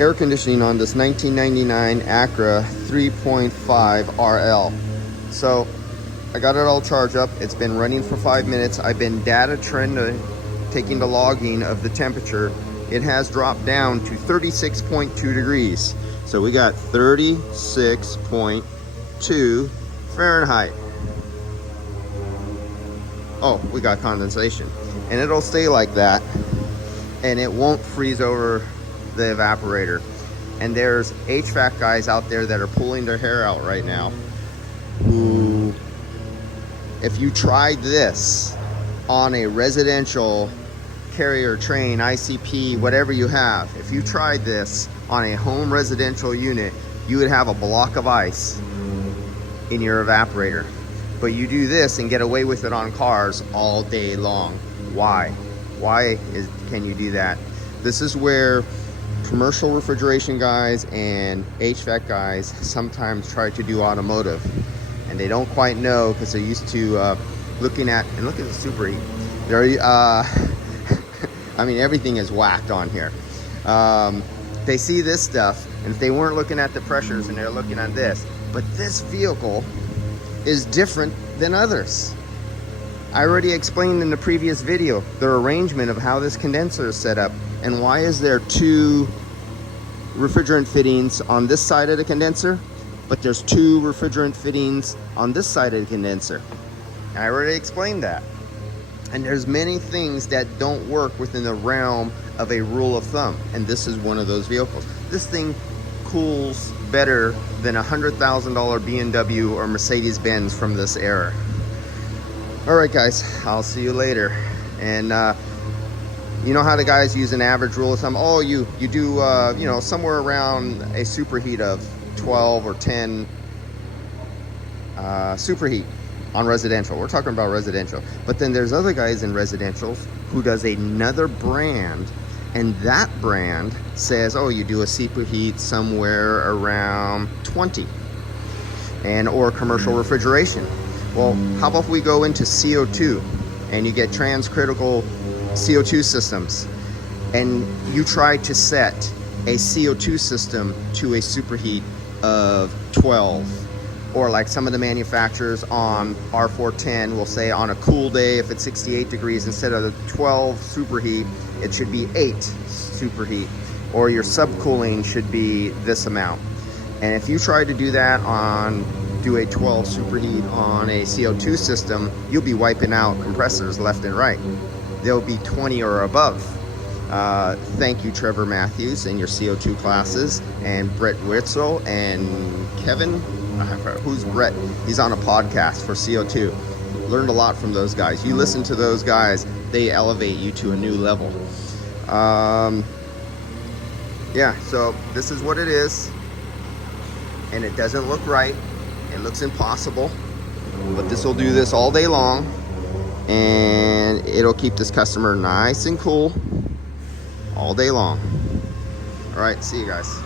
air conditioning on this 1999 Acura 3.5 RL. So I got it all charged up. It's been running for 5 minutes. I've been taking the logging of the temperature. It has dropped down to 36.2 degrees. So we got 36.2 Fahrenheit. Oh, we got condensation. And it'll stay like that, and it won't freeze over the evaporator. And there's HVAC guys out there that are pulling their hair out right now, who, if you tried this on a residential carrier, train, ICP, whatever you have, if you tried this on a home residential unit, you would have a block of ice in your evaporator. But you do this and get away with it on cars all day long. Why? Can you do that? This is where commercial refrigeration guys and HVAC guys sometimes try to do automotive, and they don't quite know, because they're used to looking at, and look at the superheat. They're I mean, everything is whacked on here. They see this stuff, and if they weren't looking at the pressures and they're looking at this, but this vehicle is different than others. I already explained in the previous video the arrangement of how this condenser is set up, and why is there two refrigerant fittings on this side of the condenser, but there's two refrigerant fittings on this side of the condenser. I already explained that. And there's many things that don't work within the realm of a rule of thumb, and this is one of those vehicles. This thing cools better than a $100,000 BMW or Mercedes-Benz from this era. All right, guys, I'll see you later. And you know how the guys use an average rule of thumb? Oh, you do you know, somewhere around a superheat of 12 or 10 superheat on residential. We're talking about residential. But then there's other guys in residential who does another brand, and that brand says, oh, you do a superheat somewhere around 20, and or commercial refrigeration. Well, how about if we go into CO2, and you get transcritical CO2 systems, and you try to set a CO2 system to a superheat of 12, or like some of the manufacturers on R410 will say on a cool day, if it's 68 degrees, instead of the 12 superheat, it should be 8 superheat, or your subcooling should be this amount. And if you try to do that do a 12 superheat on a CO2 system, you'll be wiping out compressors left and right. They'll be 20 or above. Thank you, Trevor Matthews, and your CO2 classes, and Brett Witzel, and Kevin, who's Brett? He's on a podcast for CO2. Learned a lot from those guys. You listen to those guys, they elevate you to a new level. Yeah, so this is what it is, and it doesn't look right. It looks impossible, but this will do this all day long, and it'll keep this customer nice and cool all day long. All right, see you guys.